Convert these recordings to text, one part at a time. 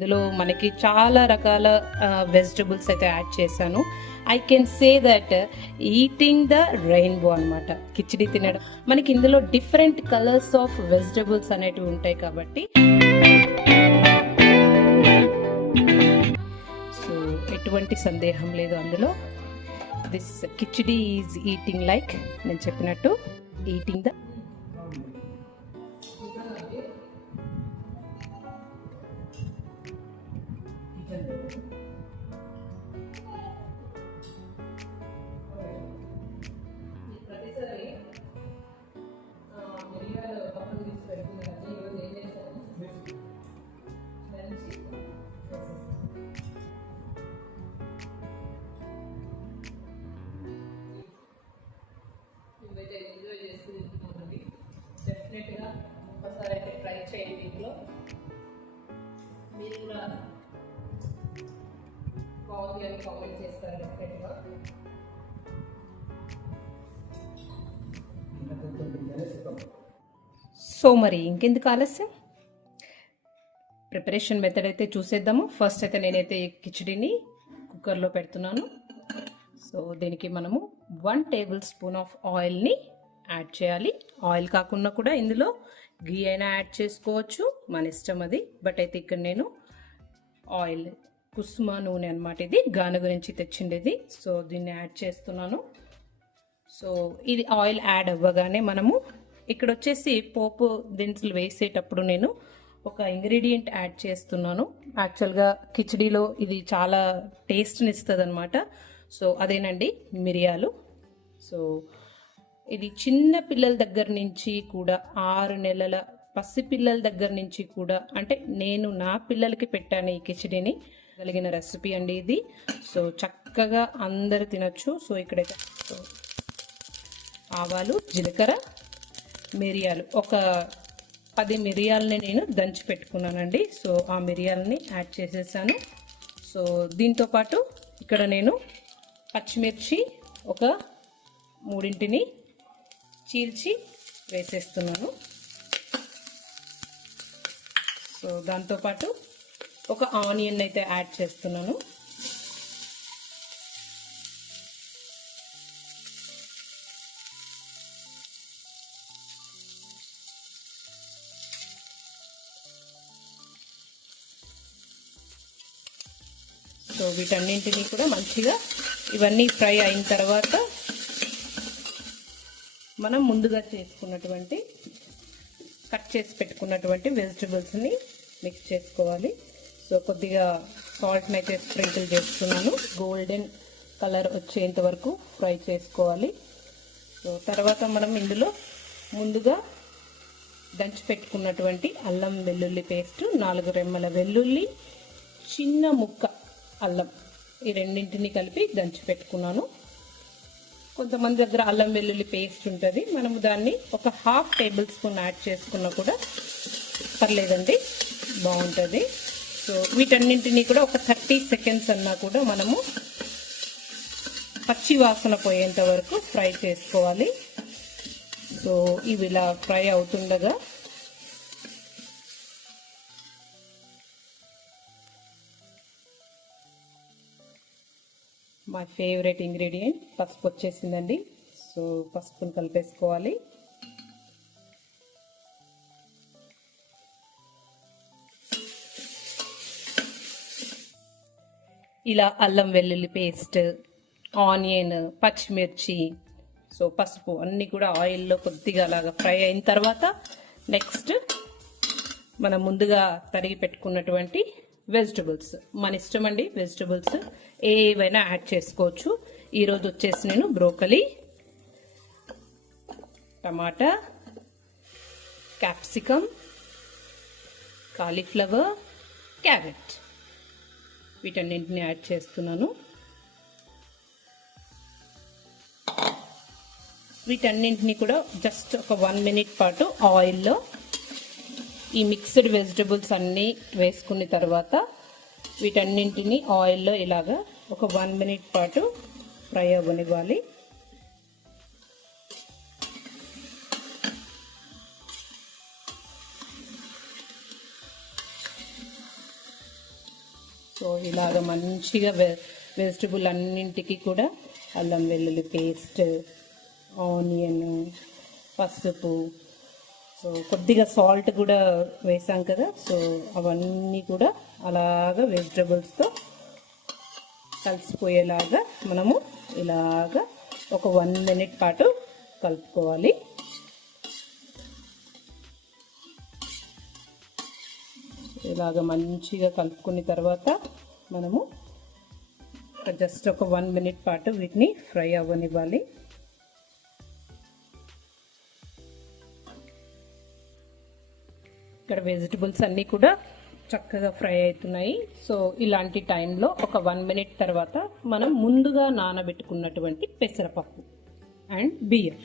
ఇందులో మనకి చాలా రకాల వెజిటబుల్స్ అయితే యాడ్ చేశాను. I can say that eating the rainbow అనమాట కిచిడి తినడం. మనకి ఇందులో డిఫరెంట్ కలర్స్ ఆఫ్ వెజిటబుల్స్ అనేటివి ఉంటాయి కాబట్టి. సో ఎటువంటి సందేహం లేదు అందులో. This khichdi is eating like నేను చెప్పినట్టు ఈటింగ్ ద సో మరి ఇంకెందుకు ఆలస్యం? ప్రిపరేషన్ మెథడ్ అయితే చూసేద్దాము. ఫస్ట్ అయితే నేనైతే కిచడీని కుక్కర్లో పెడుతున్నాను. సో దీనికి మనము వన్ టేబుల్ స్పూన్ ఆఫ్ ఆయిల్ని యాడ్ చేయాలి. ఆయిల్ కాకుండా కూడా ఇందులో గీ అయినా యాడ్ చేసుకోవచ్చు. మన ఇష్టం అది. బట్ అయితే ఇక్కడ నేను ఆయిల్ కుసుమ నూనె అనమాట ఇది. గాను గురించి తెచ్చిండేది. సో దీన్ని యాడ్ చేస్తున్నాను. సో ఇది ఆయిల్ యాడ్ అవ్వగానే మనము ఇక్కడ వచ్చేసి పోపు దినుసులు వేసేటప్పుడు నేను ఒక ఇంగ్రీడియంట్ యాడ్ చేస్తున్నాను. యాక్చువల్గా కిచడీలో ఇది చాలా టేస్ట్ని ఇస్తుంది అనమాట సో అదేనండి మిరియాలు. సో ఇది చిన్న పిల్లల దగ్గర నుంచి కూడా ఆరు నెలల పసిపిల్లల దగ్గర నుంచి కూడా అంటే నేను నా పిల్లలకి పెట్టాను ఈ కిచడీని. కలిగిన రెసిపీ అండి ఇది. సో చక్కగా అందరు తినచ్చు. సో ఇక్కడైతే సో ఆవాలు జీలకర్ర మిరియాలు. ఒక పది మిరియాలని నేను దంచి పెట్టుకున్నానండి. సో ఆ మిరియాలని యాడ్ చేసేసాను. సో దీంతో పాటు ఇక్కడ నేను పచ్చిమిర్చి ఒక మూడింటిని చీల్చి వేసేస్తున్నాను. సో దాంతోపాటు ఒక ఆనియన్ అయితే యాడ్ చేస్తున్నాను. వీటన్నింటినీ కూడా మంచిగా ఇవన్నీ ఫ్రై అయిన తర్వాత మనం ముందుగా చేసుకున్నటువంటి కట్ చేసి పెట్టుకున్నటువంటి వెజిటబుల్స్ని మిక్స్ చేసుకోవాలి. సో కొద్దిగా సాల్ట్ని అయితే స్ప్రింకిల్ చేస్తున్నాను. గోల్డెన్ కలర్ వచ్చేంత వరకు ఫ్రై చేసుకోవాలి. సో తర్వాత మనం ఇందులో ముందుగా దంచి పెట్టుకున్నటువంటి అల్లం వెల్లుల్లి పేస్ట్ నాలుగు రెమ్మల వెల్లుల్లి చిన్న ముక్క అల్లం ఈ రెండింటిని కలిపి దంచి పెట్టుకున్నాను. కొంతమంది దగ్గర అల్లం వెల్లుల్లి పేస్ట్ ఉంటుంది. మనము దాన్ని ఒక హాఫ్ టేబుల్ స్పూన్ యాడ్ చేసుకున్నా కూడా పర్లేదండి బాగుంటుంది. సో వీటన్నింటినీ కూడా ఒక థర్టీ సెకండ్స్ అన్నా కూడా మనము పచ్చి వాసన పోయేంత వరకు ఫ్రై చేసుకోవాలి. సో ఇవి ఇలా ఫ్రై అవుతుండగా మా ఫేవరెట్ ఇంగ్రీడియంట్ పసుపు వచ్చేసిందండి. సో పసుపుని కలిపేసుకోవాలి. ఇలా అల్లం వెల్లుల్లి పేస్ట్ ఆనియన్ పచ్చిమిర్చి సో పసుపు అన్నీ కూడా ఆయిల్లో కొద్దిగా అలాగా ఫ్రై అయిన తర్వాత నెక్స్ట్ మనం ముందుగా తరిగి పెట్టుకున్నటువంటి వెజిటబుల్స్. మన ఇష్టం అండి వెజిటబుల్స్. ఏవైనా యాడ్ చేసుకోవచ్చు. ఈరోజు వచ్చేసి నేను బ్రోకలీ టమాటా క్యాప్సికమ్ కాలీఫ్లవర్ క్యారెట్. వీటన్నింటిని యాడ్ చేస్తున్నాను. వీటన్నింటినీ కూడా జస్ట్ ఒక వన్ మినిట్ పాటు ఆయిల్లో ఈ మిక్స్డ్ వెజిటబుల్స్ అన్నీ వేసుకున్న తర్వాత వీటన్నింటిని ఆయిల్లో ఇలాగా ఒక వన్ మినిట్ పాటు ఫ్రై అవ్వనివ్వాలి. సో ఇలాగ మంచిగా వె వెజిటబుల్ అన్నింటికి కూడా అల్లం వెల్లుల్లి పేస్ట్ ఆనియన్ పసుపు సో కొద్దిగా సాల్ట్ కూడా వేసాం కదా సో అవన్నీ కూడా అలాగా వెజిటబుల్స్తో కలిసిపోయేలాగా మనము ఇలాగా ఒక వన్ మినిట్ పాటు కలుపుకోవాలి. ఇలాగ మంచిగా కలుపుకున్న తర్వాత మనము జస్ట్ ఒక వన్ మినిట్ పాటు వీటిని ఫ్రై అవ్వనివ్వాలి. ఇక్కడ వెజిటబుల్స్ అన్నీ కూడా చక్కగా ఫ్రై అవుతున్నాయి. సో ఇలాంటి టైంలో ఒక వన్ మినిట్ తర్వాత మనం ముందుగా నానబెట్టుకున్నటువంటి పెసరపప్పు అండ్ బియ్యం.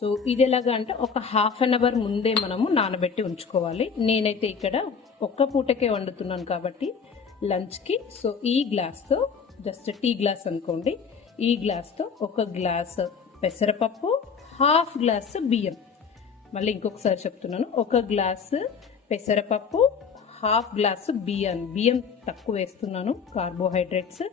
సో ఇది ఎలాగా అంటే ఒక హాఫ్ అన్ అవర్ ముందే మనము నానబెట్టి ఉంచుకోవాలి. నేనైతే ఇక్కడ ఒక్క పూటకే వండుతున్నాను కాబట్టి లంచ్కి. సో ఈ గ్లాస్తో జస్ట్ టీ గ్లాస్ అనుకోండి. ఈ గ్లాస్తో ఒక గ్లాస్ పెసరపప్పు హాఫ్ గ్లాస్ బియ్యం. మళ్ళీ ఇంకొకసారి చెప్తున్నాను. ఒక గ్లాసు పెసరపప్పు హాఫ్ గ్లాసు బియ్యం. బియ్యం తక్కువ వేస్తున్నాను కార్బోహైడ్రేట్స్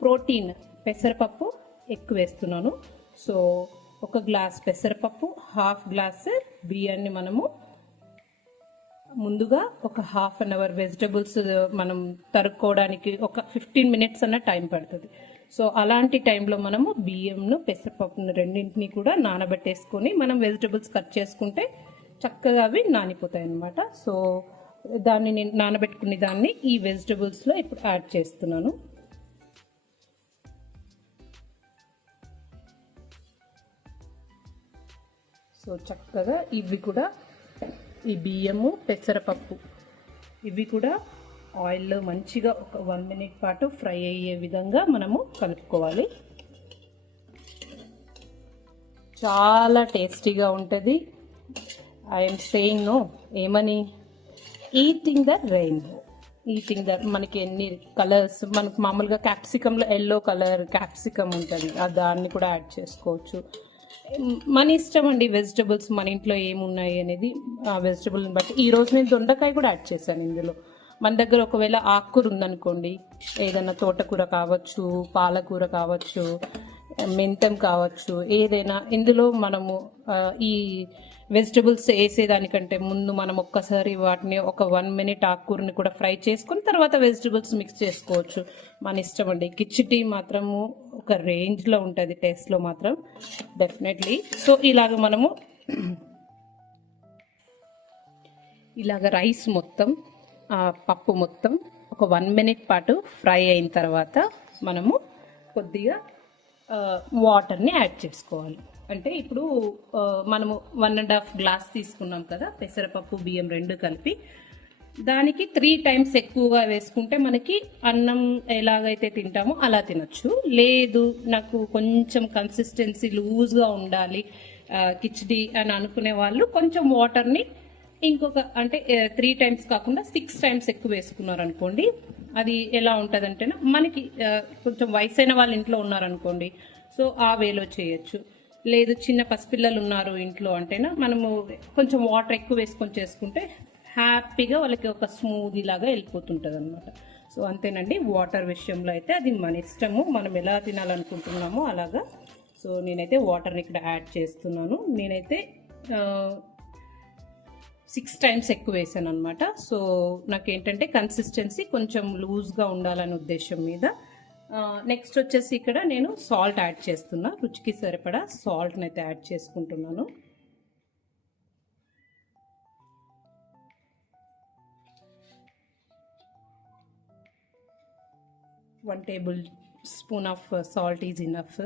ప్రోటీన్ పెసరపప్పు ఎక్కువ వేస్తున్నాను. సో ఒక గ్లాస్ పెసరపప్పు హాఫ్ గ్లాస్ బియ్యాన్ని మనము ముందుగా ఒక హాఫ్ అన్ అవర్ వెజిటబుల్స్ మనం తరుక్కోవడానికి ఒక ఫిఫ్టీన్ మినిట్స్ అన్న టైం పడుతుంది. సో అలాంటి టైంలో మనము బియ్యంను పెసరపప్పును రెండింటిని కూడా నానబెట్టేసుకొని మనం వెజిటబుల్స్ కట్ చేసుకుంటే చక్కగా అవి నానిపోతాయి అన్నమాట సో దాన్ని నేను నానబెట్టుకునే దాన్ని ఈ వెజిటబుల్స్లో ఇప్పుడు యాడ్ చేస్తున్నాను. సో చక్కగా ఇవి కూడా ఈ బియ్యము పెసరపప్పు ఇవి కూడా ఆయిల్లో మంచిగా ఒక వన్ మినిట్ పాటు ఫ్రై అయ్యే విధంగా మనము కలుపుకోవాలి. చాలా టేస్టీగా ఉంటుంది. ఐఎమ్ సేయింగ్ నో ఏమని? Eating the rainbow eating the మనకి ఎన్ని కలర్స్ మనకు మామూలుగా క్యాప్సికంలో ఎల్లో కలర్ క్యాప్సికమ్ ఉంటుంది. దాన్ని కూడా యాడ్ చేసుకోవచ్చు. మన ఇష్టం అండి వెజిటబుల్స్ మన ఇంట్లో ఏమున్నాయి అనేది. ఆ వెజిటబుల్ని బట్టి ఈ రోజు నేను దొండకాయ కూడా యాడ్ చేశాను ఇందులో. మన దగ్గర ఒకవేళ ఆకుకూర ఉందనుకోండి ఏదైనా తోటకూర కావచ్చు పాలకూర కావచ్చు మెంతం కావచ్చు ఏదైనా. ఇందులో మనము ఈ వెజిటబుల్స్ వేసేదానికంటే ముందు మనం ఒక్కసారి వాటిని ఒక వన్ మినిట్ ఆకుకూరని కూడా ఫ్రై చేసుకుని తర్వాత వెజిటబుల్స్ మిక్స్ చేసుకోవచ్చు. మన ఇష్టం అండి. కిచిడి మాత్రము ఒక రేంజ్లో ఉంటుంది టేస్ట్లో మాత్రం. డెఫినెట్లీ సో ఇలాగ మనము ఇలాగ రైస్ మొత్తం పప్పు మొత్తం ఒక వన్ మినిట్ పాటు ఫ్రై అయిన తర్వాత మనము కొద్దిగా వాటర్ని యాడ్ చేసుకోవాలి. అంటే ఇప్పుడు మనము వన్ అండ్ హాఫ్ గ్లాస్ తీసుకున్నాం కదా పెసరపప్పు బియ్యం రెండు కలిపి. దానికి త్రీ టైమ్స్ ఎక్కువగా వేసుకుంటే మనకి అన్నం ఎలాగైతే తింటామో అలా తినొచ్చు. లేదు నాకు కొంచెం కన్సిస్టెన్సీ లూజ్గా ఉండాలి ఆ, కిచిడి అని అనుకునే వాళ్ళు కొంచెం వాటర్ని ఇంకొక అంటే త్రీ టైమ్స్ కాకుండా సిక్స్ టైమ్స్ ఎక్కువ వేసుకున్నారు అనుకోండి అది ఎలా ఉంటుందంటే మనకి కొంచెం వయసు అయిన వాళ్ళ ఇంట్లో ఉన్నారనుకోండి సో ఆ వేలో చేయొచ్చు. లేదు చిన్న పసిపిల్లలు ఉన్నారు ఇంట్లో అంటేనా మనము కొంచెం వాటర్ ఎక్కువ వేసుకొని చేసుకుంటే హ్యాపీగా వాళ్ళకి ఒక స్మూదీ లాగా వెళ్ళిపోతుంటుంది అనమాట సో అంతేనండి వాటర్ విషయంలో అయితే అది మన ఇష్టము మనం ఎలా తినాలనుకుంటున్నామో అలాగా. సో నేనైతే వాటర్ని ఇక్కడ యాడ్ చేస్తున్నాను. నేనైతే సిక్స్ టైమ్స్ ఎక్కువ వేసాను అనమాట సో నాకేంటంటే కన్సిస్టెన్సీ కొంచెం లూజ్గా ఉండాలనే ఉద్దేశం మీద. నెక్స్ట్ వచ్చేసి ఇక్కడ నేను సాల్ట్ యాడ్ చేస్తున్నా. రుచికి సరిపడా సాల్ట్ని అయితే యాడ్ చేసుకుంటున్నాను. One tablespoon of salt is enough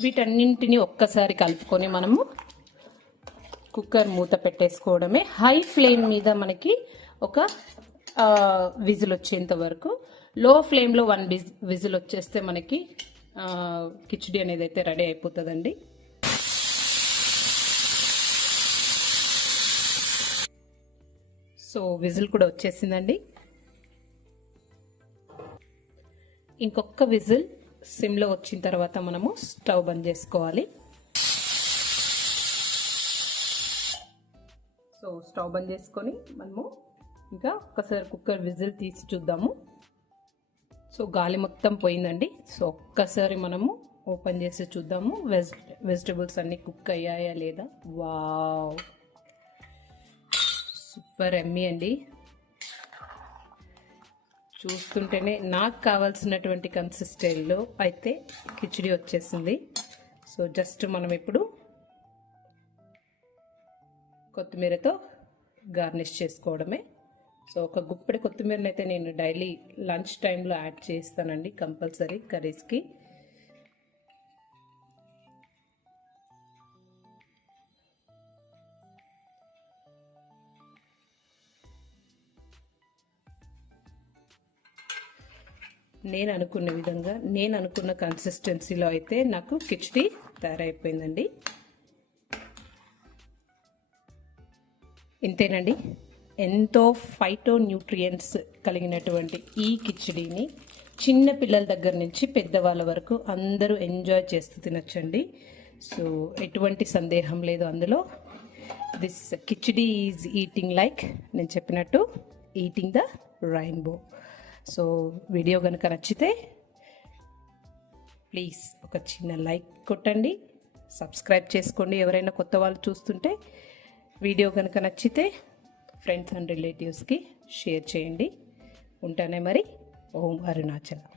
వీటన్నింటిని ఒక్కసారి కలుపుకొని మనము కుక్కర్ మూత పెట్టేసుకోవడమే. హై ఫ్లేమ్ మీద మనకి ఒక విజిల్ వచ్చేంత వరకు. లో ఫ్లేమ్లో వన్ విజిల్ వచ్చేస్తే మనకి ఆ, కిచిడి అనేది అయితే రెడీ అయిపోతుందండి. సో విజిల్ కూడా వచ్చేసిందండి. ఇంకొక విజిల్. సిమ్లో వచ్చిన తర్వాత మనము స్టవ్ బంద్ చేసుకోవాలి. సో స్టవ్ బంద్ చేసుకొని మనము ఇంకా ఒక్కసారి కుక్కర్ విజిల్ తీసి చూద్దాము. సో గాలి మొత్తం పోయిందండి. సో ఒక్కసారి మనము ఓపెన్ చేసి చూద్దాము. వెజ్ వెజిటబుల్స్ అన్నీ కుక్ అయ్యాయా లేదా? వావ్! సూపర్ ఎమ్మీ అండి. చూస్తుంటేనే నాకు కావాల్సినటువంటి కన్సిస్టెంట్లో అయితే కిచిడి వచ్చేసింది. సో జస్ట్ మనం ఇప్పుడు కొత్తిమీరతో గార్నిష్ చేసుకోవడమే. సో ఒక గుప్పెడి కొత్తిమీరని అయితే నేను డైలీ లంచ్ టైంలో యాడ్ చేస్తానండి కంపల్సరీ కర్రీస్కి నేను అనుకున్న విధంగా నేను అనుకున్న కన్సిస్టెన్సీలో అయితే నాకు కిచడీ తయారైపోయిందండి. ఇంతేనండి. ఎంతో ఫైటో న్యూట్రియంట్స్ కలిగినటువంటి ఈ కిచడీని చిన్న పిల్లల దగ్గర నుంచి పెద్దవాళ్ళ వరకు అందరూ ఎంజాయ్ చేస్తూ తినచ్చండి. సో ఎటువంటి సందేహం లేదు అందులో. This khichdi is eating like నేను చెప్పినట్టు eating the rainbow so video కనుక నచ్చితే ప్లీజ్ ఒక చిన్న లైక్ కొట్టండి సబ్స్క్రైబ్ చేసుకోండి. ఎవరైనా కొత్త వాళ్ళు చూస్తుంటే వీడియో కనుక నచ్చితే ఫ్రెండ్స్ అండ్ రిలేటివ్స్కి షేర్ చేయండి. ఉంటానే మరి? ఓం అరుణాచలం.